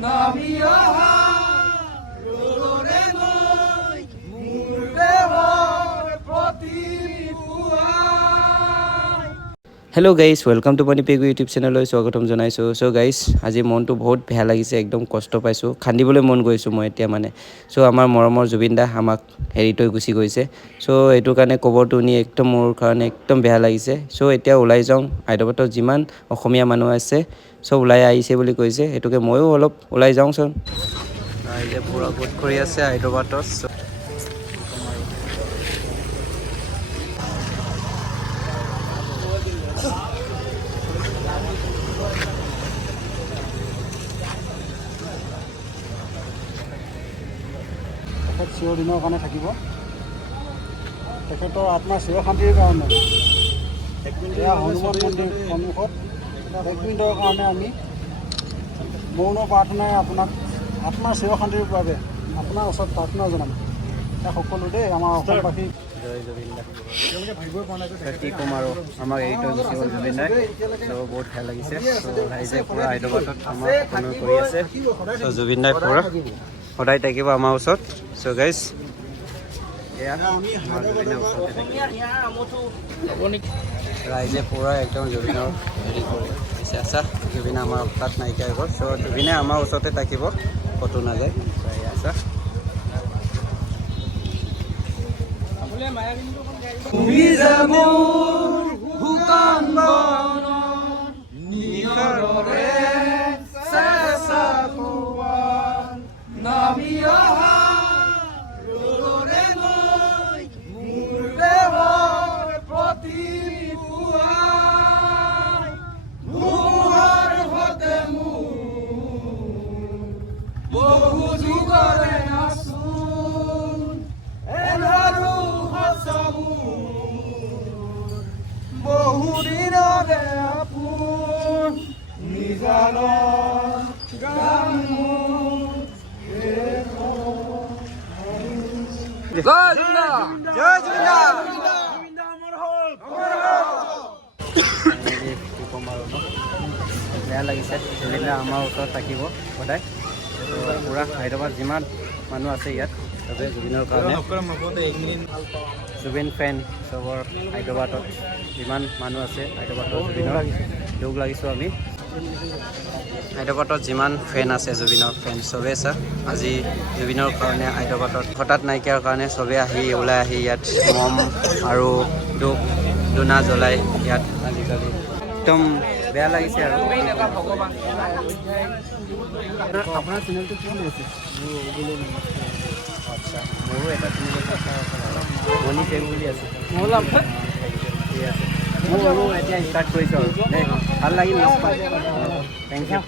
নামি অহা ৰ'দৰে নৈ মোৰ দেহৰ প্ৰতিপুৱাই। Hello' guys, welcome to Moni Pegu YouTube চেনেললৈ স্বাগতম জনাইছোঁ। চ' গাইজ, আজি মনটো বহুত বেয়া লাগিছে, একদম কষ্ট পাইছোঁ, খান্দিবলৈ মন গৈছোঁ মই এতিয়া মানে। চ' আমাৰ মৰমৰ জুবিন দা আমাক হেৰি থৈ গুচি গৈছে। চ' এইটো কাৰণে খবৰটো শুনি একদম মোৰ কাৰণে একদম বেয়া লাগিছে। চ' এতিয়া ওলাই যাওঁ, হায়দৰাবাদত যিমান অসমীয়া মানুহ আছে চব ওলাই আহিছে বুলি কৈছে, সেইটোকে ময়ো অলপ ওলাই যাওঁচোন। ৰাইজে পূৰা গোট কৰি আছে হায়দৰাবাদত। তেখেত চিৰদিনৰ কাৰণে থাকিব, তেখেতৰ আত্মাৰ চিৰশান্তিৰ কাৰণে এয়া হনুমান মন্দিৰ সন্মুখত 1 মিনিটৰ কাৰণে আমি মৌন প্ৰাৰ্থনাৰে আপোনাক আত্মাৰ চিৰশান্তিৰ বাবে আপোনাৰ ওচৰত প্ৰাৰ্থনা জনাম। এয়া সকলো দেই আমাৰ অসমবাসী। জয় জুবিন দা। কি ক'ম আৰু, আমাক এৰি থৈ গুচি গ'ল জুবিন দাই। চ' বহুত ভাল লাগিছে। চ' ৰাইজে পূৰা হায়দৰাবাদত আমাৰ সময় কৰি আছে। চ' জুবিন দাই পূৰা সদায় থাকিব আমাৰ ওচৰত। চ' গাইজ, ৰাইজে পূৰা একদম জুবিনৰ হেৰি কৰি দিছে। আচ্ছা, জুবিনে আমাৰ তাত নাইকিয়া হৈ গ'ল। চ' জুবিনে আমাৰ ওচৰতে থাকিব, ক'তো নাযায়। আচ্ছা, তুমি যে মোৰ শুকান বনৰ নিশৰৰে চেঁচা কোমল, নামি অহা ৰ'দৰে নৈ মোৰ দেহৰ প্ৰতিপুৱাই, ধুমুহাৰ সতে মোৰ বহু যুগৰে আচোন, এন্ধাৰো বহুদিনৰে আপোন, নিজানৰ গান মোৰ। জয় জুবিন দা! জয় জুবিন দা! কি ক'ম আৰু ন, বেয়া লাগিছে। জুবিন দা আমাৰ ওচৰত থাকিব সদায়। পূৰা হায়দৰাবাদ যিমান মানুহ আছে ইয়াত চবে জুবিনৰ কাৰণে, জুবিন ফেন চবৰ হায়দৰাবাদত যিমান মানুহ আছে হায়দৰাবাদত জুবিনৰ দুখ লাগিছোঁ আমি। হায়দৰাবাদত যিমান ফেন আছে জুবিনৰ ফেন চবেই আছে আজি জুবিনৰ কাৰণে হায়দৰাবাদত হঠাৎ নাইকিয়াৰ কাৰণে চবেই ওলাই আহি ইয়াত মম আৰু ধূপ ধূনা জ্বলাই ইয়াত আজিকালি একদম বেয়া লাগিছে আৰু। আপোনাৰ চেনেলটো কি আছে? আচ্ছা, মোৰো এটা চেনেল মণি পেগু বুলি আছে। ঠিক আছে, মোৰো এতিয়া ষ্টাৰ্ট কৰিছোঁ আৰু দেই। ভাল লাগিল, থেংক ইউ।